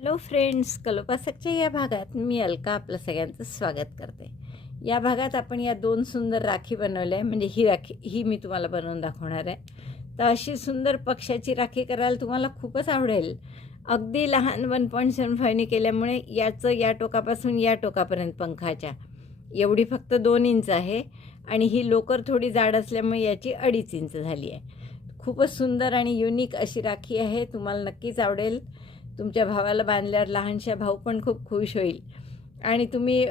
Hello friends कलोपासकच्या या भागात मी अलका आपलं सगळ्यांचं स्वागत करते. या भागात आपण या दोन सुंदर राखी बनवल्या आहे म्हणजे ही राखी ही मी तुम्हाला बनवून दाखवणार आहे. तर अशी सुंदर पक्षाची राखी करायला तुम्हाला खूपच आवडेल. अगदी लहान वन पॉईंट सेवन फायने केल्यामुळे याचं या टोकापासून या टोकापर्यंत पंखाच्या. एवढी फक्त दोन इंच आहे आणि ही लोकर थोडी जाड असल्यामुळे याची अडीच इंच झाली आहे. खूपच सुंदर आणि युनिक अशी राखी आहे तुम्हाला नक्कीच आवडेल. तुमच्या भावाला बांधल्यावर लहानशा भाऊ पण खूप खुश होईल. आणि तुम्ही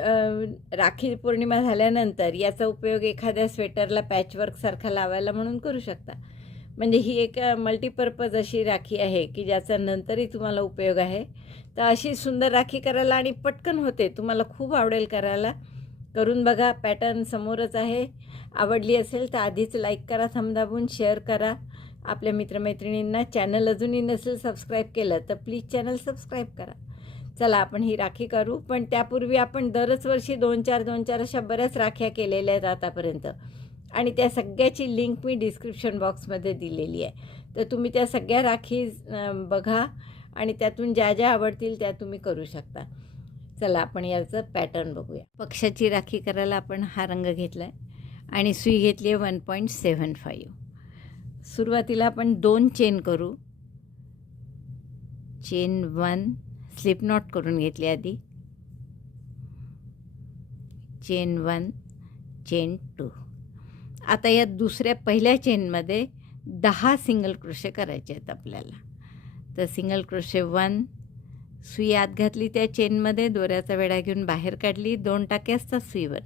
राखी पौर्णिमा झाल्यानंतर याचा उपयोग एखाद्या स्वेटरला पॅचवर्कसारखा लावायला म्हणून करू शकता. म्हणजे ही एक मल्टीपर्पज अशी राखी आहे की ज्याचा नंतरही तुम्हाला उपयोग आहे. तर अशी सुंदर राखी करायला आणि पटकन होते तुम्हाला खूप आवडेल करायला. करून बघा पॅटर्न समोरच आहे. आवडली असेल तर आधीच लाईक करा थंब दाबून शेअर करा. आपल्या मित्रमैत्रिणींना चॅनल अजूनही नसेल सबस्क्राईब केलं तर प्लीज चॅनल सबस्क्राईब करा. चला आपण ही राखी करू पण त्यापूर्वी आपण दरच वर्षी दोन चार दोन चार अशा बऱ्याच राख्या केलेल्या आहेत आतापर्यंत. आणि त्या सगळ्याची लिंक मी डिस्क्रिप्शन बॉक्समध्ये दिलेली आहे. तर तुम्ही त्या सगळ्या राखी बघा आणि त्यातून ज्या ज्या आवडतील त्या तुम्ही करू शकता. चला आपण याचं पॅटर्न बघूया. पक्षाची राखी करायला आपण हा रंग घेतला आहे आणि सुई घेतली आहे वन पॉईंट सेवन फाईव्ह सुरुवातीला आपण दोन चेन करू. चेन वन स्लिप नॉट करून घेतली आधी. Chain one chain two. आता या दुसऱ्या पहिल्या चेनमध्ये दहा सिंगल क्रोशे करायचे आहेत आपल्याला. तर सिंगल क्रोशे वन सुई आत घातली त्या चेनमध्ये दोऱ्याचा वेढा घेऊन बाहेर काढली दोन टाके असतात सुईवर.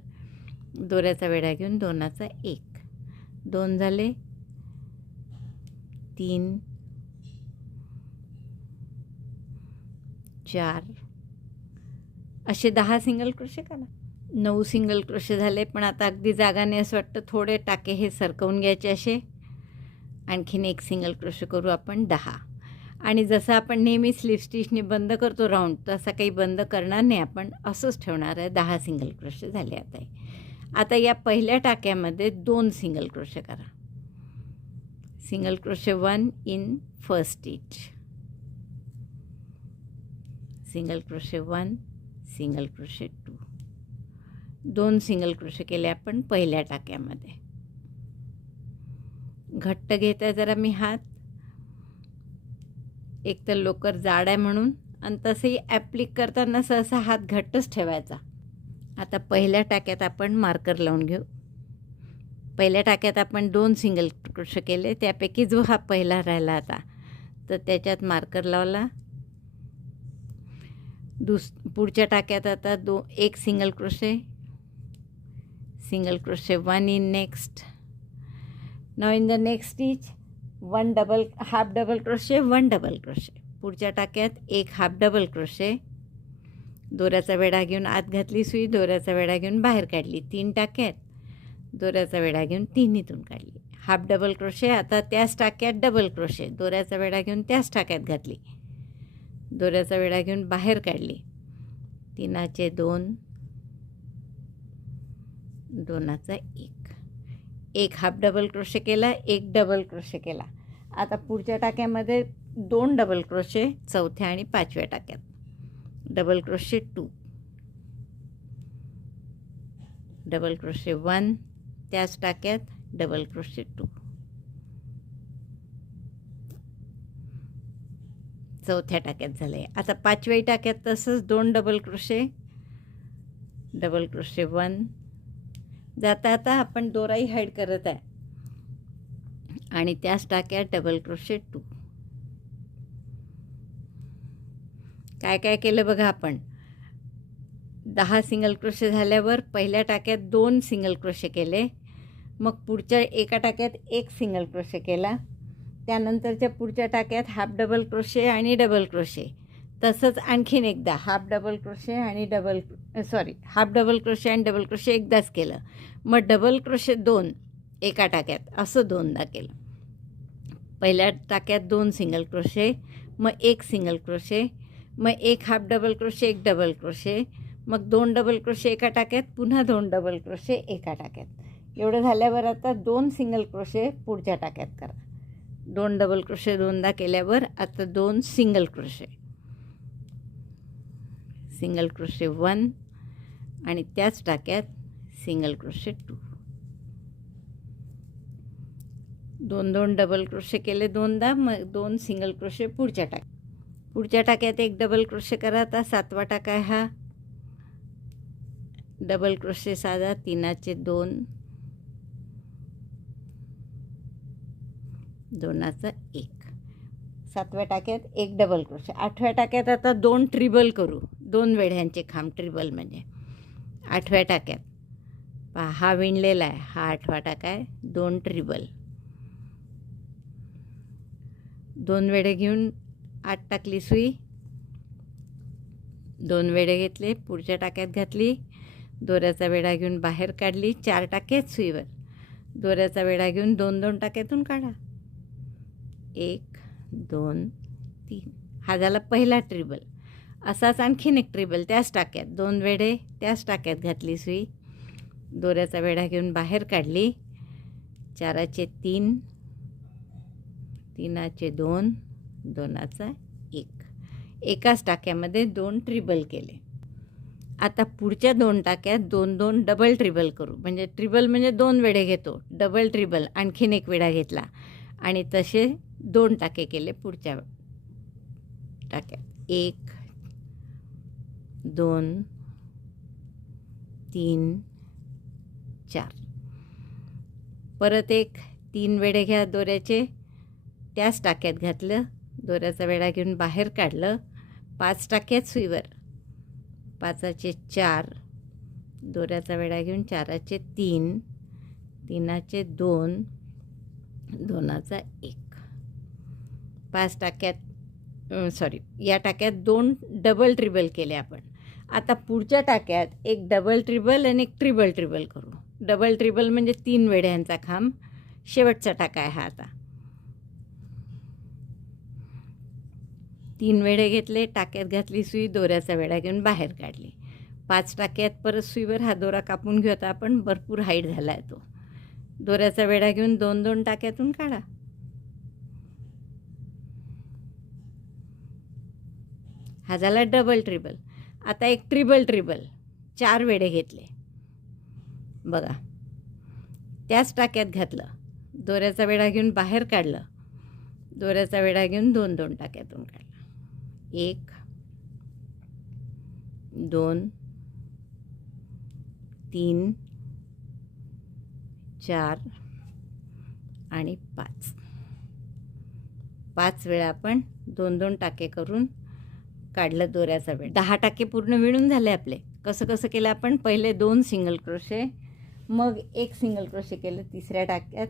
दोऱ्याचा वेढा घेऊन दोनाचा एक. दोन झाले तीन चार. असे दहा सिंगल क्रोशे करा. नऊ सिंगल क्रोशे झाले पण आता अगदी जागाने असं वाटतं थोडे टाके हे सरकवून घ्यायचे असे. आणखीन एक सिंगल क्रोशे करू आपण दहा. आणि जसं आपण नेहमी स्लीव स्टिचने बंद करतो राऊंड तसा काही बंद करणार नाही आपण असंच ठेवणार आहे. दहा सिंगल क्रोशे झाले आता हे. आता या पहिल्या टाक्यामध्ये दोन सिंगल क्रोशे करा. Single crochet one in first stitch. Single crochet one single crochet two दोन सिंगल क्रोशे केले आपण पहिल्या टाक्यामध्ये. घट्ट घेत आहे जरा मी हात. एक तर लोकर जाड आहे म्हणून आणि तसंही ॲप्लिक करताना सहसा हात घट्टच ठेवायचा. आता पहिल्या टाक्यात आपण मार्कर लावून घेऊ. पहिल्या टाक्यात आपण दोन सिंगल क्रोशे केले त्यापैकी जो हा पहिला राहिला आता. तर त्याच्यात मार्कर लावला. दुस पुढच्या टाक्यात आता दो एक single crochet single crochet one in next. Now in the next stitch one double half double crochet one double crochet पुढच्या टाक्यात एक हाफ डबल क्रोशे दोऱ्याचा वेढा घेऊन आत घातली सुई दोऱ्याचा वेढा घेऊन बाहेर काढली. तीन टाक्यात. दोऱ्याचा वेढा घेऊन तिन्हीतून काढली. हाफ डबल क्रोशे आता त्याच टाक्यात डबल क्रोशे. दोऱ्याचा वेढा घेऊन त्याच टाक्यात घातली. दोऱ्याचा वेढा घेऊन बाहेर काढली. तीनाचे दोन दोनाचा एक. एक हाफ डबल क्रोशे केला एक डबल क्रोशे केला. आता पुढच्या टाक्यामध्ये दोन डबल क्रोशे चौथ्या आणि पाचव्या टाक्यात. Double crochet two. Double crochet one त्याच टाक्यात डबल क्रोशे टू चौथ्या टाक्यात झालं आहे आता पाचव्या टाक्यात तसंच दोन double crochet double crochet one जाता आता आपण दोराही हाईड करत आहे. आणि त्याच टाक्यात डबल क्रोशे टू काय काय केलं बघा आपण? दहा सिंगल क्रोशे झाल्यावर पहिल्या टाक्यात दोन सिंगल क्रोशे केले. मग पुढच्या एका टाक्यात एक सिंगल क्रोशे केला. त्यानंतरच्या पुढच्या टाक्यात हाफ डबल क्रोशे आणि डबल क्रोशे. तसंच आणखीन एकदा हाफ डबल क्रोशे आणि double sorry half double crochet आणि डबल क्रोशे एकदाच केलं. मग डबल क्रोशे दोन एका टाक्यात असं दोनदा केलं. पहिल्या टाक्यात दोन सिंगल क्रोशे मग एक सिंगल क्रोशे मग एक हाफ डबल क्रोशे एक डबल क्रोशे मग दोन डबल क्रोशे एका टाक्यात पुन्हा दोन डबल क्रोशे एका टाक्यात. एवढं झाल्यावर आता दोन सिंगल क्रोशे पुढच्या टाक्यात करा. दोन डबल क्रोशे दोनदा केल्यावर आता दोन single crochet single crochet one आणि त्याच टाक्यात सिंगल क्रोशे टू दोन दोन डबल क्रोशे केले दोनदा मग दोन सिंगल क्रोशे पुढच्या टाक्यात. पुढच्या टाक्यात एक डबल क्रोशे करा आता सातवा टाका आहे हा. डबल क्रोशे साधा तीनाचे दोन. दोनाचा एक. सातव्या टाक्यात एक डबल क्रोशे. आठव्या टाक्यात आता दोन ट्रिबल करू. दोन वेढ्यांचे खांब ट्रिबल म्हणजे. आठव्या टाक्यात. पहा हा विणलेला आहे. हा आठवा टाका आहे. दोन ट्रिबल. दोन वेढे घेऊन आठ टाकली सुई. दोन वेढे घेतले. पुढच्या टाक्यात घातली. दोऱ्याचा वेढा घेऊन बाहेर काढली चार टाक्यात सुईवर. दोऱ्याचा वेढा घेऊन दोन दोन टाक्यातून काढा. एक दोन तीन. हा झाला पहिला ट्रिबल. असाच आणखीन एक ट्रिबल त्याच टाक्यात. दोन वेढे त्याच टाक्यात घातली सुई. दोऱ्याचा वेढा घेऊन बाहेर काढली. चाराचे तीन तीनाचे दोन दोनाचा एक. एकाच टाक्यामध्ये दोन ट्रिबल केले. आता पुढच्या दोन टाक्यात दोन दोन डबल ट्रिबल करू. म्हणजे ट्रिबल म्हणजे दोन वेळे घेतो. डबल ट्रिबल आणखीन एक वेळा घेतला. आणि तसे दोन टाके केले पुढच्या टाक्यात. एक दोन तीन चार. परत एक तीन वेळे घ्या दोऱ्याचे. त्याच टाक्यात घातलं. दोऱ्याचा वेढा घेऊन बाहेर काढलं. पाच टाक्यात सुईवर. पाचाचे चार दोऱ्याचा वेढा घेऊन चाराचे तीन तीनाचे दोन दोनाचा एक. पाच टाक्यात सॉरी या टाक्यात दोन डबल ट्रिबल केले आपण. आता पुढच्या टाक्यात एक डबल ट्रिबल आणि एक ट्रिबल ट्रिबल करू. डबल ट्रिबल म्हणजे तीन वेढ्यांचा खांब. शेवटचा टाका आहे हा आता. तीन वेळे घेतले टाक्यात घातली सुई दोऱ्याचा वेळा घेऊन बाहेर काढली. पाच टाक्यात परत सुईवर हा दोरा कापून घेऊ आता आपण भरपूर हाईट झाला आहे तो. दोऱ्याचा वेळा घेऊन दोन दोन टाक्यातून काढा. हा झाला डबल ट्रिबल आता एक ट्रिबल ट्रिबल चार वेळे घेतले. बघा. त्याच टाक्यात घातलं. दोऱ्याचा वेळा घेऊन बाहेर काढलं. दोऱ्याचा वेळा घेऊन दोन दोन टाक्यातून काढलं. एक दोन तीन चार आणि पाच. पाच वेळा आपण दोन दोन टाके करून काढलं दोऱ्याचा वेळ. दहा टाके पूर्ण मिळून झाले आपले. कसं कसं केलं आपण? पहिले दोन सिंगल क्रोशे मग एक सिंगल क्रोशे केलं तिसऱ्या टाक्यात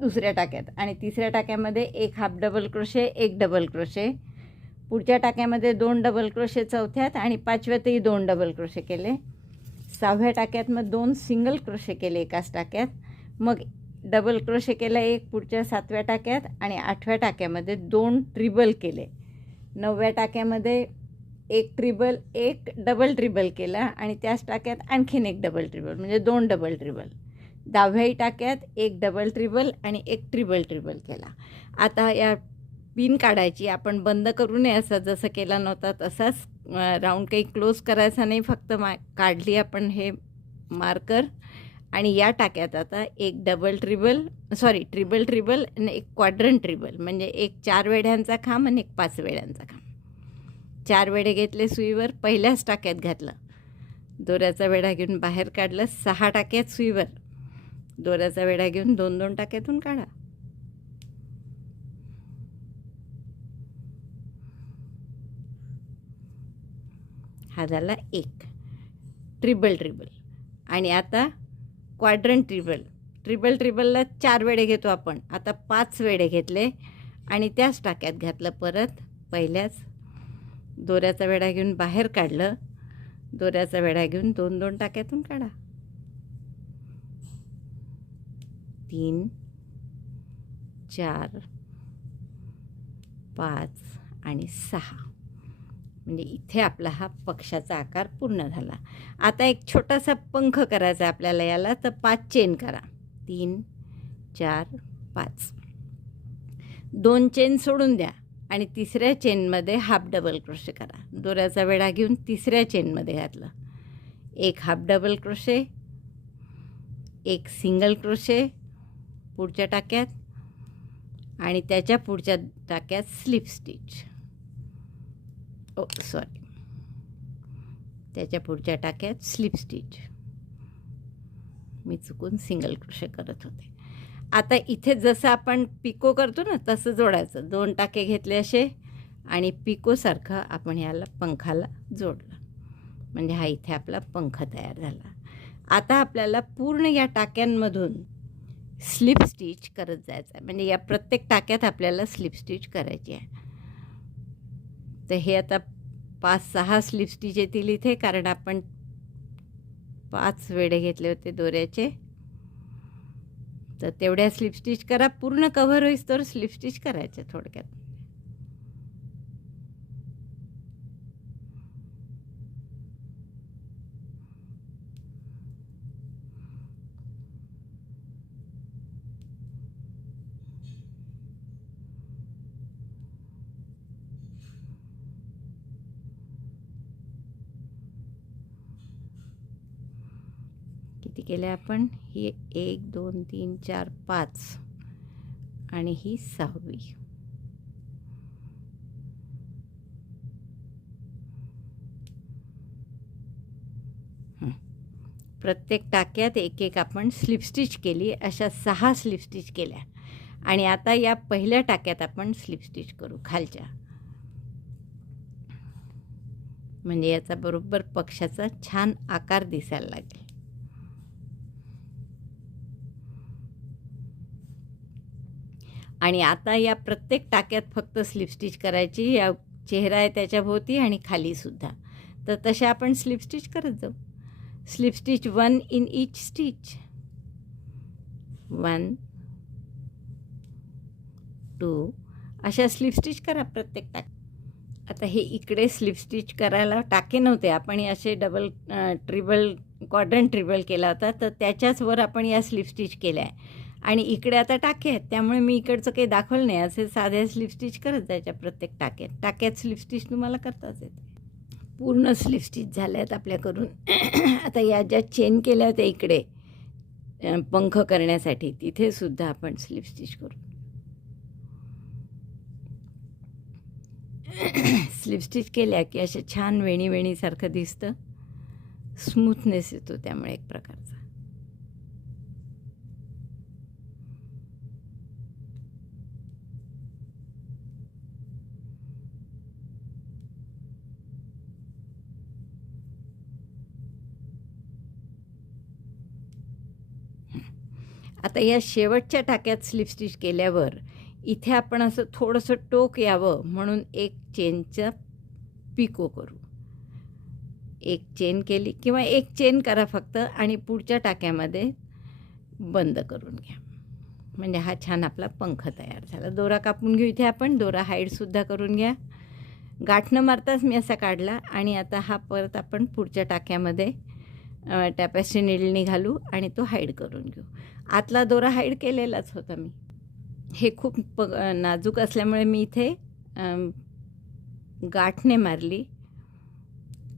दुसऱ्या टाक्यात आणि तिसऱ्या टाक्यामध्ये एक हाफ डबल क्रोशे एक डबल क्रोशे पुढच्या टाक्यामध्ये दोन डबल क्रोशे चौथ्यात आणि पाचव्यातही दोन डबल क्रोशे केले. सहाव्या टाक्यात मग दोन सिंगल क्रोशे केले एकाच टाक्यात. मग डबल क्रोशे केला एक पुढच्या सातव्या टाक्यात आणि आठव्या टाक्यामध्ये दोन ट्रिबल केले. नवव्या टाक्यामध्ये एक ट्रिबल एक डबल ट्रिबल केला आणि त्याच टाक्यात आणखीन एक डबल ट्रिबल म्हणजे दोन डबल ट्रिबल दहाव्याही टाक्यात एक डबल ट्रिबल आणि एक ट्रिबल ट्रिबल केला. आता या पिन काढायची आपण बंद करू नये असं जसं केला नव्हता तसाच राऊंड काही क्लोज करायचा नाही फक्त मा काढली आपण हे मार्कर आणि या टाक्यात आता एक डबल ट्रिबल सॉरी ट्रिबल ट्रिबल आणि एक क्वाड्रन ट्रिबल म्हणजे एक चार वेढ्यांचा खांब आणि एक पाच वेढ्यांचा खांब. चार वेढे घेतले सुईवर पहिल्याच टाक्यात घातलं. दोऱ्याचा वेढा घेऊन बाहेर काढलं सहा टाक्यात सुईवर. दोऱ्याचा वेढा घेऊन दोन दोन टाक्यातून काढा. झाला एक. ट्रिबल ट्रिबल आणि आता क्वाड्रन ट्रिबल ट्रिबल ट्रिबलला चार वेळे घेतो आपण. आता पाच वेडे घेतले आणि त्याच टाक्यात घातलं परत पहिल्याच दोऱ्याचा वेढा घेऊन बाहेर काढलं. दोऱ्याचा वेढा घेऊन दोन दोन टाक्यातून काढा. तीन चार पाच आणि सहा. म्हणजे इथे आपला हा पक्षाचा आकार पूर्ण झाला. आता एक छोटासा पंख करायचा आपल्याला याला तर पाच चेन करा. तीन चार पाच. दोन चेन सोडून द्या आणि तिसऱ्या चेनमध्ये हाफ डबल क्रोशे करा. दोऱ्याचा वेढा घेऊन तिसऱ्या चेनमध्ये घातलं. एक हाफ डबल क्रोशे एक सिंगल क्रोशे पुढच्या टाक्यात आणि त्याच्या पुढच्या टाक्यात स्लिप स्टिच. ओ सॉरी त्याच्या पुढच्या टाक्यात स्लिप स्टिच मी चुकून सिंगल क्रोशे करत होते. आता इथे जसं आपण पिको करतो ना तसं जोडायचं. दोन टाके घेतले असे आणि पिकोसारखं आपण याला पंखाला जोडलं. म्हणजे हा इथे आपला पंख तयार झाला. आता आपल्याला पूर्ण या टाक्यांमधून स्लिप स्टिच करत जायचं आहे. म्हणजे या प्रत्येक टाक्यात आपल्याला स्लिप स्टिच करायची आहे. तर हे आता पाच सहा स्लिपस्टिच येतील इथे कारण आपण पाच वेडे घेतले होते दोऱ्याचे. तर तेवढ्या स्लिपस्टिच करा. पूर्ण कव्हर होईस तर स्लिपस्टिच करायच्या थोडक्यात. किती केल्या आपण ही एक दोन तीन चार पाच आणि ही सहावी. प्रत्येक टाक्यात एक एक आपण स्लिप स्टिच केली अशा सहा स्लिप स्टिच केल्या. आणि आता या पहिल्या टाक्यात आपण स्लिप स्टिच करू खालच्या. म्हणजे याचा बरोबर पक्षाचा छान आकार दिसायला लागेल. आणि आता या प्रत्येक टाक्यात फक्त स्लिप स्टिच करायची या चेहरा आहे त्याच्याभोवती आणि खालीसुद्धा तर तशा आपण स्लिप स्टिच करत जाऊ. Slip stitch one in each stitch. One two अशा स्लिप स्टिच करा प्रत्येक टाक. आता हे इकडे स्लिप स्टिच करायला टाके नव्हते. आपण असे डबल ट्रिबल कॉटन ट्रिबल केला होता. तर त्याच्याच वर आपण या स्लिप स्टिच केल्या आहे. आणि इकडे आता टाके आहेत. त्यामुळे मी इकडचं काही दाखवलं नाही. असे साध्या स्लिप स्टिच करत जायच्या प्रत्येक टाक्यात टाक्यात स्लिप स्टिच तुम्हाला करताच येते. पूर्ण स्लिप स्टिच झाल्या आहेत आपल्याकडून. आता या ज्या चेन केल्या होत्या इकडे पंख करण्यासाठी तिथे सुद्धा आपण स्लिप स्टिच करू. स्लिप स्टिच केल्या की अशा छान वेणी वेणीसारखं दिसतं. स्मूथनेस येतो त्यामुळे एक प्रकारचा. आता या शेवटच्या टाक्यात स्लिप स्टिच केल्यावर इथे आपण असं थोडंसं टोक यावं म्हणून एक चेनचं पिको करू. एक चेन केली किंवा एक चेन करा फक्त आणि पुढच्या टाक्यामध्ये बंद करून घ्या. म्हणजे हा छान आपला पंख तयार झाला. दोरा कापून घेऊ इथे आपण. दोरा हाईडसुद्धा करून घ्या. गाठणं मारताच मी असा काढला आणि आता हा परत आपण पुढच्या टाक्यामध्ये टॅपॅस्ट्री निडलनी घालू आणि तो हाईड करून घेऊ. आतला दोरा हाईड केलेलाच होता मी. हे खूप प नाजूक असल्यामुळे मी इथे गाठने मारली.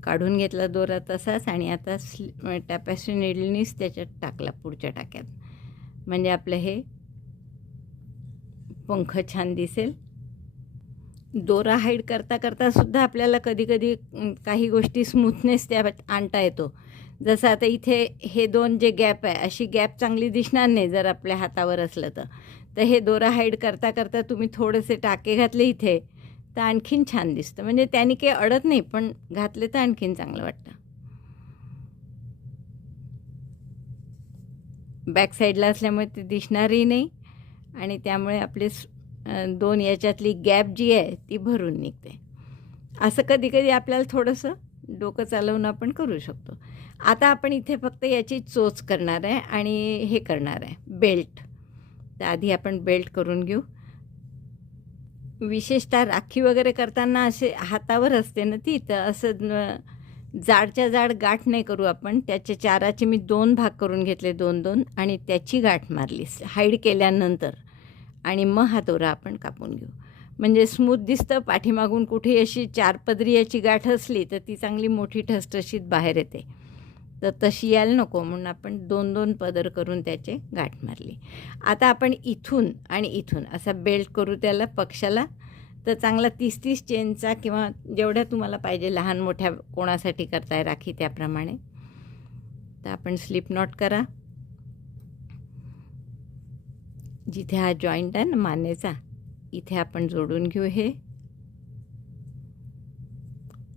काढून घेतला दोरा तसाच आणि आता स्ल टॅपॅस्ट्री निडलनीच त्याच्यात टाकला पुढच्या टाक्यात. म्हणजे आपलं हे पंख छान दिसेल. दोरा हाईड करता करता सुद्धा आपल्याला कधी कधी काही गोष्टी स्मूथनेस त्या आणता येतो. जसं आता इथे हे दोन जे गॅप आहे अशी गॅप चांगली दिसणार नाही जर आपल्या हातावर असलं तर. तर हे दोरा हाईड करता करता तुम्ही थोडेसे टाके घातले इथे तर आणखीन छान दिसतं. म्हणजे त्याने काही अडत नाही पण घातले तर आणखीन चांगलं वाटतं. बॅक साईडला असल्यामुळे ते दिसणारही नाही आणि त्यामुळे आपले दोन याच्यातली गॅप जी आहे ती भरून निघते. असं कधी कधी आपल्याला थोडंसं डोकं चालवून आपण करू शकतो. आता आपण इथे फक्त याची चोच करणार आहे आणि हे करणार आहे. बेल्ट. तर आधी आपण बेल्ट करून घेऊ. विशेषतः राखी वगैरे करताना असे हातावर असते ना ती तर असं जाडच्या जाड गाठ नाही करू आपण. त्याचे चाराचे मी दोन भाग करून घेतले दोन दोन आणि त्याची गाठ मारली हाईड केल्यानंतर. आणि मग हा दोरा आपण कापून घेऊ. म्हणजे स्मूथ दिसतं पाठीमागून कुठे अशी चार पदरी याची गाठ असली तर ती चांगली मोठी ठसठशीत बाहेर येते. तर तशी यायला नको म्हणून आपण दोन दोन पदर करून त्याचे गाठ मारली. आता आपण इथून आणि इथून असा बेल्ट करू त्याला पक्षाला. तर चांगला तीस तीस चेनचा किंवा जेवढ्या तुम्हाला पाहिजे लहान मोठ्या कोणासाठी करताय राखी त्याप्रमाणे. तर आपण स्लिप नॉट करा. जिथे हा जॉईंट आहे ना मानेचा इथे आपण जोडून घेऊ हे.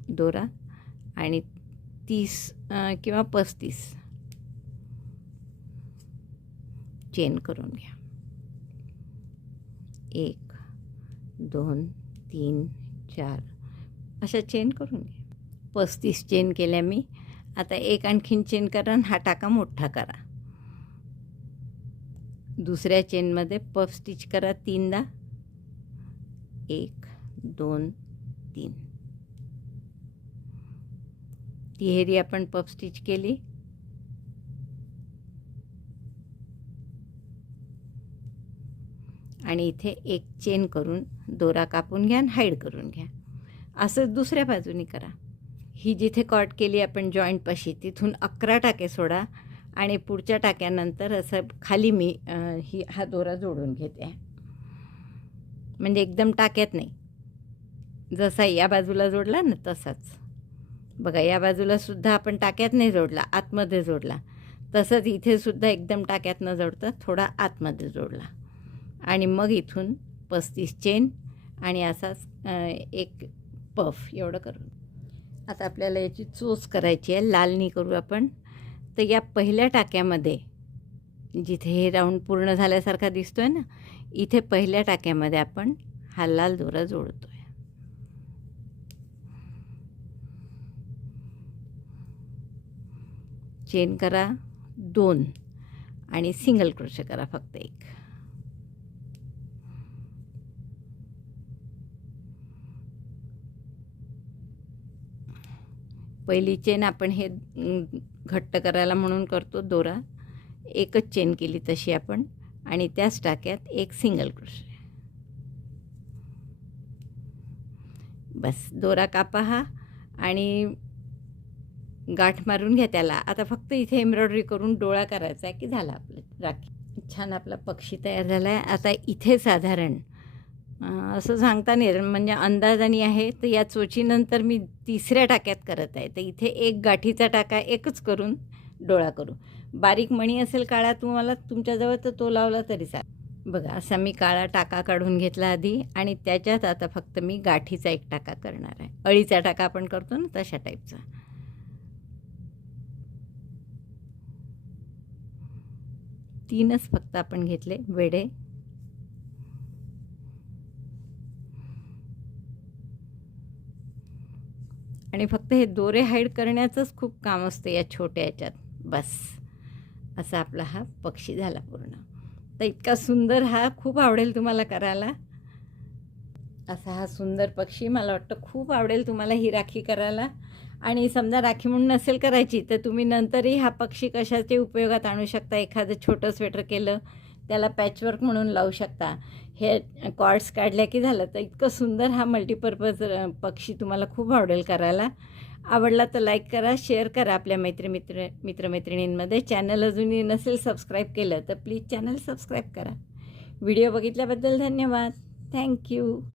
दोरा आणि तीस किंवा पस्तीस. चेन करून घ्या. एक दोन तीन चार. अशा चेन करून घ्या. पस्तीस चेन केल्या मी. आता एक आणखीन चेन करा आणि हा टाका मोठा करा. दुसऱ्या चेनमध्ये पफ स्टिच करा तीनदा. एक दोन तीन. तिहेरी आपण पप स्टिच केली. आणि इथे एक चेन करून दोरा कापून घ्या आणि हाईड करून घ्या. असं दुसऱ्या बाजूनी करा. ही जिथे कॉट केली आपण जॉईंटपाशी तिथून अकरा टाके सोडा आणि पुढच्या टाक्यानंतर असं खाली मी ही हा दोरा जोडून घेते. आहे म्हणजे एकदम टाक्यात नाही. जसा या बाजूला जोडला ना तसाच. बघा या बाजूला सुद्धा आपण टाक्यात नाही जोडला आतमध्ये जोडला. तसंच इथे सुद्धा एकदम टाक्यात न जोडता थोडा आतमध्ये जोडला. आणि मग इथून पस्तीस चेन आणि असाच एक पफ एवढं करून. आता आपल्याला याची चोच करायची आहे लालनी करू आपण. तर या पहिल्या टाक्यामध्ये जिथे हे राऊंड पूर्ण झाल्यासारखा दिसतो आहे ना इथे पहिल्या टाक्यामध्ये आपण हा लाल दोरा जोडतो आहे चेन करा दोन आणि सिंगल क्रोशे करा फक्त एक. पहिली चेन आपण हे घट्ट करायला म्हणून करतो दोरा. एकच चेन केली तशी आपण आणि त्याच टाक्यात एक सिंगल क्रोशे. बस दोरा कापा हा आणि गाठ मारून घ्या त्याला. आता फक्त इथे एम्ब्रॉयडरी करून डोळा करायचा आहे की झाला आपलं राखी. छान आपला पक्षी तयार झाला आहे आता इथे साधारण असं सांगता नाही म्हणजे अंदाजाने आहे तर या चोचीनंतर मी तिसऱ्या टाक्यात करत आहे. तर इथे एक गाठीचा टाका एकच करून डोळा करू बारीक मणी असेल काळा तुम्हाला तुमच्याजवळ तर तो लावला तरी चालेल. बघा असा मी काळा टाका काढून घेतला आधी आणि त्याच्यात आता फक्त मी गाठीचा एक टाका करणार आहे. अळीचा टाका आपण करतो ना तशा टाईपचा तीनच फक्त आपण घेतले वेडे. आणि फक्त हे दोरे हाईड करण्याचंच खूप काम असतं या छोट्या याच्यात. बस. असा आपला हा पक्षी झाला पूर्ण. तर इतका सुंदर हा खूप आवडेल तुम्हाला करायला. असा हा सुंदर पक्षी मला वाटतं खूप आवडेल तुम्हाला ही राखी करायला. आणि समजा राखी म्हणून नसेल करायची तर तुम्ही नंतरही हा पक्षी कशाचे उपयोगात आणू शकता? एखादं छोटं स्वेटर केलं त्याला पॅचवर्क म्हणून लावू शकता. हे कॉर्ड्स काढल्या की झालं. तर इतकं सुंदर हा मल्टीपर्पज पक्षी तुम्हाला खूप आवडेल करायला. आवडला तर लाईक करा शेअर करा आपल्या मैत्रिमित्र मित्रमैत्रिणींमध्ये. चॅनल अजूनही नसेल सबस्क्राईब केलं तर प्लीज चॅनल सबस्क्राईब करा. व्हिडिओ बघितल्याबद्दल धन्यवाद. Thank you